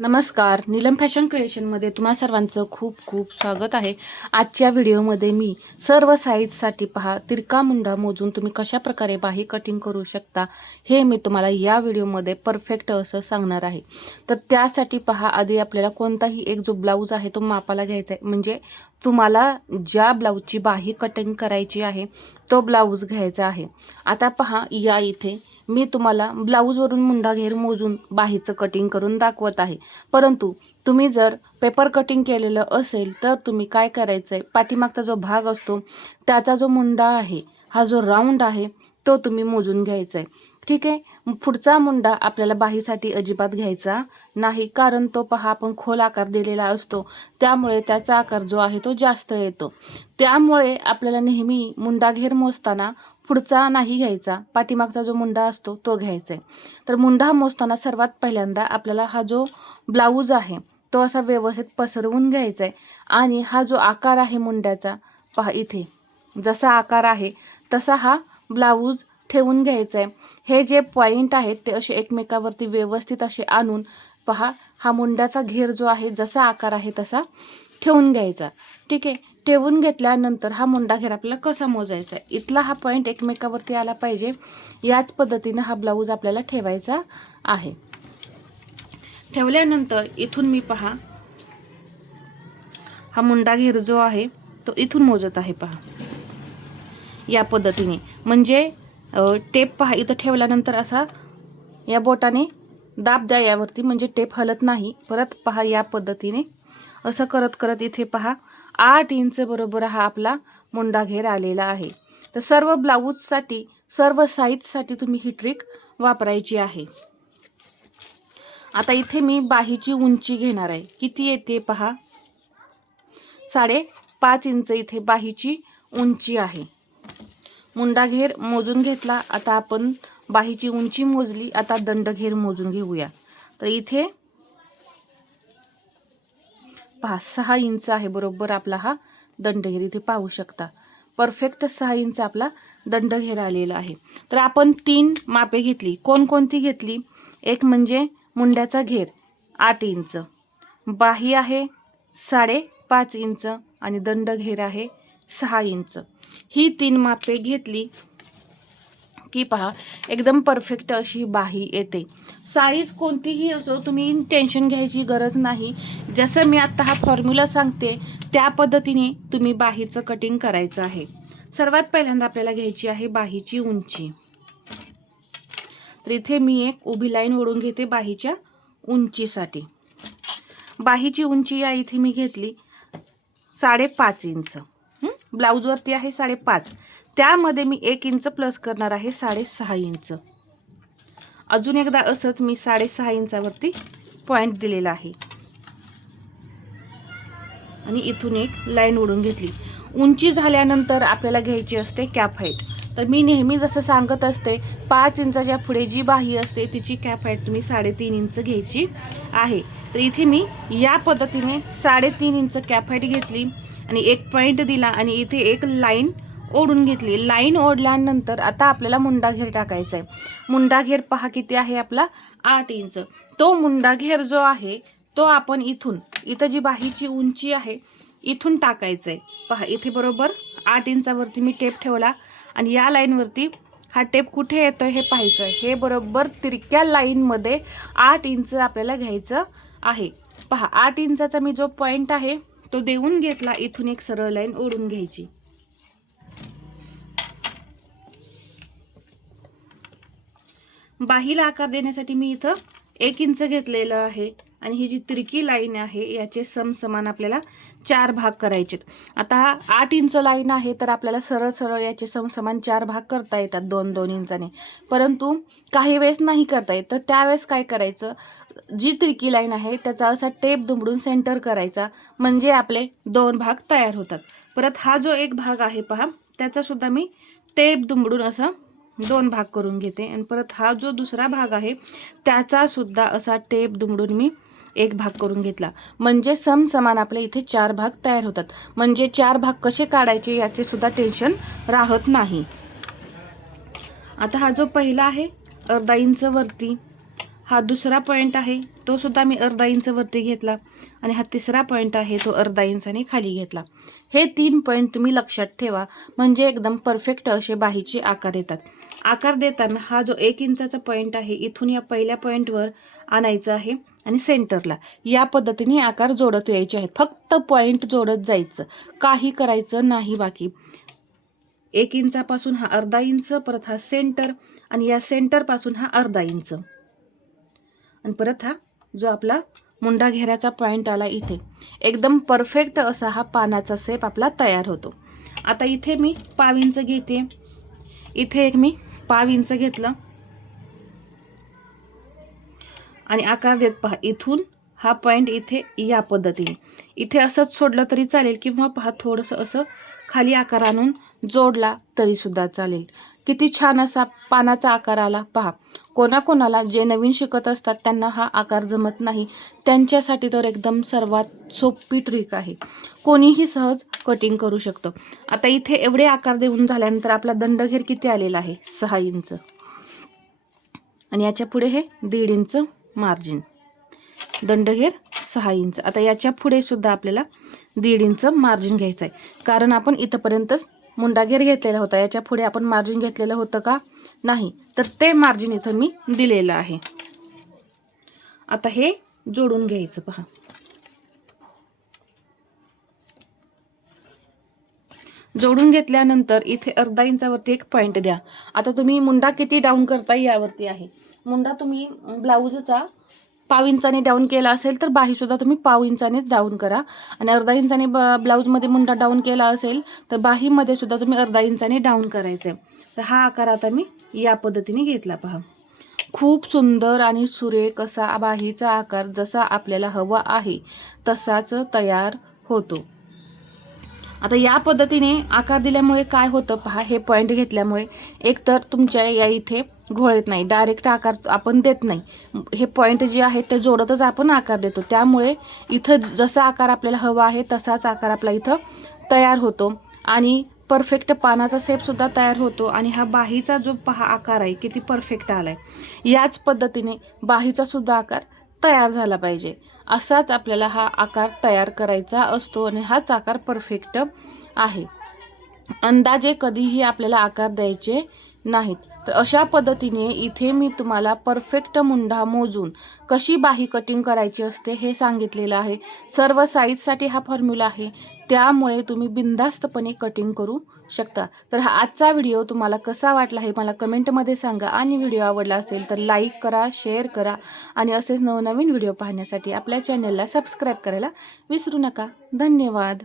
नमस्कार, नीलम फॅशन क्रिएशनमध्ये तुम्हा सर्वांचं खूप खूप स्वागत आहे. आजच्या व्हिडिओमध्ये मी सर्व साईजसाठी पहा तिरका मुंडा मोजून तुम्ही कशा प्रकारे बाही कटिंग करू शकता हे मी तुम्हाला या व्हिडिओमध्ये परफेक्ट असं सांगणार आहे. तर त्यासाठी पहा, आधी आपल्याला कोणताही एक जो ब्लाऊज आहे तो मापाला घ्यायचा आहे. म्हणजे तुम्हाला ज्या ब्लाऊजची बाही कटिंग करायची आहे तो ब्लाऊज घ्यायचा आहे. आता पहा, या इथे मी तुम्हाला ब्लाऊजवरून मुंडा घेर मोजून बाहीचं कटिंग करून दाखवत आहे. परंतु तुम्ही जर पेपर कटिंग केलेलं असेल तर तुम्ही काय करायचं आहे, पाठीमागचा जो भाग असतो त्याचा जो मुंडा आहे, हा जो राऊंड आहे तो तुम्ही मोजून घ्यायचा आहे. ठीक आहे. पुढचा मुंडा आपल्याला बाहीसाठी अजिबात घ्यायचा नाही, कारण तो पहा आपण खोल आकार दिलेला असतो, त्यामुळे त्याचा आकार जो आहे तो जास्त येतो. त्यामुळे आपल्याला नेहमी मुंडा घेर मोजताना पुढचा नाही घ्यायचा, पाठीमागचा जो मुंडा असतो तो घ्यायचा आहे. तर मुंडा मोजताना सर्वात पहिल्यांदा आपल्याला हा जो ब्लाऊज आहे तो असा व्यवस्थित पसरवून घ्यायचा आहे. आणि हा जो आकार आहे मुंड्याचा, पहा इथे जसा आकार आहे तसा हा ब्लाऊज ठेवून घ्यायचा आहे. हे जे पॉईंट आहेत ते असे एकमेकावरती व्यवस्थित असे आणून पहा, हा मुंड्याचा घेर जो आहे जसा आकार आहे तसा ठेवून घ्यायचा. ठीक आहे. ठेवून घेतल्यानंतर हा मुंडा घेर आपल्याला कसा मोजायचा आहे, इथला हा पॉईंट एकमेकावरती आला पाहिजे, याच पद्धतीनं हा ब्लाऊज आपल्याला ठेवायचा आहे. ठेवल्यानंतर इथून मी पहा, हा मुंडा घेर जो आहे तो इथून मोजत आहे. पहा या पद्धतीने, म्हणजे टेप पहा इथं ठेवल्यानंतर असा या बोटाने दाब द्या यावरती, म्हणजे टेप हलत नाही. परत पहा या पद्धतीने असं करत करत इथे पहा 8 इंच बरोबर हा आपला मुंडा घेर आलेला आहे. तर सर्व ब्लाऊजसाठी, सर्व साईजसाठी तुम्ही ही ट्रिक वापरायची आहे. आता इथे मी बाहीची उंची घेणार आहे. किती येते पहा, 5.5 इंच इथे बाहीची उंची आहे. मुंडा घेर मोजून घेतला. आता आपण बाहीची उंची मोजली, आता दंड घेर मोजून घेऊया. तर इथे पहा 6 इंच आहे बरोबर आपला हा दंडघेर. इथे पाहू शकता परफेक्ट 6 इंच आपला दंडघेर आलेला आहे. तर आपण 3 मापे घेतली. कोणकोणती घेतली? एक म्हणजे मुंड्याचा घेर 8 इंच, बाही आहे 5.5 इंच आणि दंडघेर आहे 6 इंच. ही 3 मापे घेतली की पहा एकदम परफेक्ट अशी बाही येते. साईज कोणतीही असो, तुम्ही टेन्शन घ्यायची गरज नाही. जसं मी आता हा फॉर्म्युला सांगते त्या पद्धतीने तुम्ही बाहीचं कटिंग करायचं आहे. सर्वात पहिल्यांदा आपल्याला घ्यायची आहे बाहीची उंची. तर इथे मी एक उभी लाईन ओढून घेते बाहीच्या उंचीसाठी. बाहीची उंची या इथे मी घेतली 5.5 इंच. ब्लाऊजवरती आहे 5.5, त्यामध्ये मी 1 इंच प्लस करणार आहे 6.5 इंच. अजून एकदा असंच मी 6.5 इंचावरती पॉईंट दिलेला आहे आणि इथून एक लाईन ओढून घेतली. उंची झाल्यानंतर आपल्याला घ्यायची असते कॅप हाईट. तर मी नेहमी जसं सांगत असते, 5 इंचाच्या पुढे जी बाही असते तिची कॅप हाईट तुम्ही 3.5 इंच घ्यायची आहे. तर इथे मी या पद्धतीने 3.5 इंच कॅप हाईट घेतली आणि एक पॉईंट दिला आणि इथे एक लाईन ओढून घेतली. लाईन ओढल्यानंतर आता आपल्याला मुंडा घेर टाकायचा आहे. मुंडा घेर पहा किती आहे आपला 8 इंच. तो मुंडा घेर जो आहे तो आपण इथं जी बाहीची उंची आहे इथून टाकायचं आहे. पहा इथे बरोबर 8 इंचावरती मी टेप ठेवला आणि या लाईनवरती हा टेप कुठे येतो हे पाहायचं आहे. हे बरोबर तिरक्या लाईनमध्ये 8 इंच आपल्याला घ्यायचं आहे. पहा 8 इंचाचा मी जो पॉईंट आहे तो देऊन घेतला. इथून एक सरळ लाईन ओढून घ्यायची. बाहीला आकार देण्यासाठी मी इथं 1 इंच घेतलेलं आहे आणि ही जी तिरकी लाईन आहे याचे समसमान आपल्याला 4 भाग करायचे. आता हा 8 इंच लाईन आहे तर आपल्याला सरळ सरळ याचे समसमान 4 भाग करता येतात 2-2 इंचाने. परंतु काही वेळेस नाही करता येत, तर त्यावेळेस काय करायचं, जी तिरकी लाईन आहे त्याचा असा टेप दुमडून सेंटर करायचा, म्हणजे आपले 2 भाग तयार होतात. परत हा जो एक भाग आहे पहा, त्याचा सुद्धा मी टेप दुमडून असा 2 भाग करून घेते आणि परत हा जो दुसरा भाग आहे त्याचा सुद्धा असा टेप दुमडून मी 1 भाग करून घेतला. म्हणजे समसमान आपले इथे 4 भाग तयार होतात. म्हणजे 4 भाग कसे काढायचे याचे सुद्धा टेन्शन राहत नाही. आता हा जो पहिला आहे अर्धा इंच वरती, हा दुसरा पॉईंट आहे तो सुद्धा मी अर्धा इंच वरती घेतला आणि हा तिसरा पॉईंट आहे तो अर्धा इंचाने खाली घेतला. हे 3 पॉईंट तुम्ही लक्षात ठेवा, म्हणजे एकदम परफेक्ट असे बाहीचे आकार येतात. आकार देताना हा जो 1 इंचाचा पॉईंट आहे इथून या पहिल्या पॉईंटवर आणायचं आहे आणि सेंटरला या पद्धतीने आकार जोडत यायचे आहेत. फक्त पॉईंट जोडत जायचं, काही करायचं नाही बाकी. 1 इंचापासून हा अर्धा इंच, परत हा सेंटर आणि या सेंटरपासून हा अर्धा इंच आणि परत हा जो आपला मुंडा घेऱ्याचा पॉईंट आला इथे. एकदम परफेक्ट असा हा पानाचा शेप आपला तयार होतो. आता इथे मी पाव इंच घेते, इथे एक मी पाव इंच घेतलं आणि आकार देत पहा इथून हा पॉईंट इथे या पद्धतीने. इथे असंच सोडलं तरी चालेल किंवा पहा थोडंसं असं खाली आकार आणून जोडला तरी सुद्धा चालेल. किती छान असा पानाचा आकार आला पहा. कोणाकोणाला जे नवीन शिकत असतात त्यांना हा आकार जमत नाही, त्यांच्यासाठी तर एकदम सर्वात सोपी ट्रिक आहे. कोणीही सहज कटिंग करू शकतो. आता इथे एवढे आकार देऊन झाल्यानंतर आपला दंडघेर किती आलेला आहे 6 इंच आणि याच्या पुढे हे 1.5 इंच मार्जिन. दंडघेर 6 इंच. आता याच्या पुढे सुद्धा आपल्याला 1.5 इंच मार्जिन घ्यायचं आहे, कारण आपण इथंपर्यंतच मुंडा घेर घेतलेला होता. याच्या पुढे आपण मार्जिन घेतलेलं होतं का नाही, तर ते मार्जिन इथं मी दिलेलं आहे. आता हे जोडून घ्यायचं पहा. जोडून घेतल्यानंतर इथे अर्धा इंचावरती एक पॉईंट द्या. आता तुम्ही मुंडा किती डाऊन करता यावरती आहे. मुंडा तुम्ही ब्लाऊजचा पाव इंचाने डाऊन केला असेल तर बाहीसुद्धा तुम्ही पाव इंचानेच डाऊन करा आणि अर्धा इंचाने ब्लाऊजमध्ये मुंडा डाऊन केला असेल तर बाहीमध्ये सुद्धा तुम्ही अर्धा इंचाने डाऊन करायचं आहे. तर हा आकार आता मी या पद्धतीने घेतला पहा. खूप सुंदर आणि सुरेख असा बाहीचा आकार जसा आपल्याला हवा आहे तसाच तयार होतो. आता या पद्धतीने आकार दिल्यामुळे काय होतं पहा, हे पॉईंट घेतल्यामुळे एकतर तुमच्या या इथे घोळत नाही, डायरेक्ट आकार आपण देत नाही. हे पॉईंट जे आहेत ते जोडतच आपण आकार देतो. त्यामुळे इथं जसा आकार आपल्याला हवा आहे तसाच आकार आपला इथं तयार होतो आणि परफेक्ट पानाचा शेपसुद्धा तयार होतो. आणि हा बाहीचा जो पहा आकार आहे किती परफेक्ट आला आहे. याच पद्धतीने बाहीचा सुद्धा आकार तयार झाला पाहिजे. असाच आपल्याला हा आकार तयार करायचा असतो आणि हाच आकार परफेक्ट आहे. अंदाजे कधीही आपल्याला आकार द्यायचे नाहीत. तर अशा पद्धतीने इथे मी तुम्हाला परफेक्ट मुंडा मोजून कशी बाही कटिंग करायची असते हे सांगितलेलं आहे. सर्व साईजसाठी हा फॉर्म्युला आहे, त्यामुळे तुम्ही बिनधास्तपणे कटिंग करू शकता. तर हा आजचा व्हिडिओ तुम्हाला कसा वाटला हे मला कमेंटमध्ये सांगा आणि व्हिडिओ आवडला असेल तर लाईक करा, शेअर करा आणि असेच नवनवीन व्हिडिओ पाहण्यासाठी आपल्या चॅनलला सबस्क्राईब करायला विसरू नका. धन्यवाद.